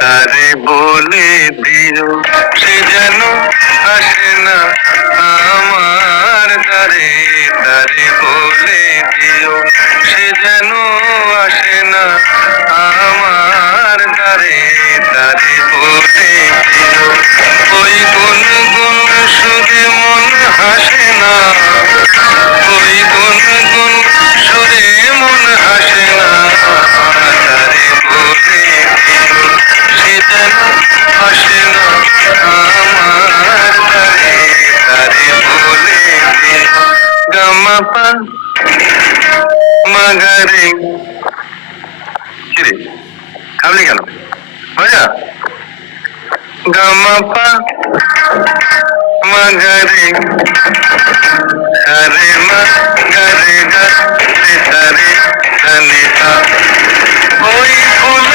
তারে বলে দিও সে যেন আসে না আমার দ্বারে। তারে বলে দিও সে যেন আসে না আমার দ্বারে। তারে বলে দিও ওই গুনগুন সুরে মন হাসে না, ওই গুনগুন সুরে মন হাসে না। তারে বলে দিও সে যেন আসে না আমার দ্বারে। তারে বলে দিও গামাপা মাগারে। কিরে খাবলি কেন মজা? গামাপা মাগারে সারে মা গারে গা রে সারে সানি সা। ওই ফুল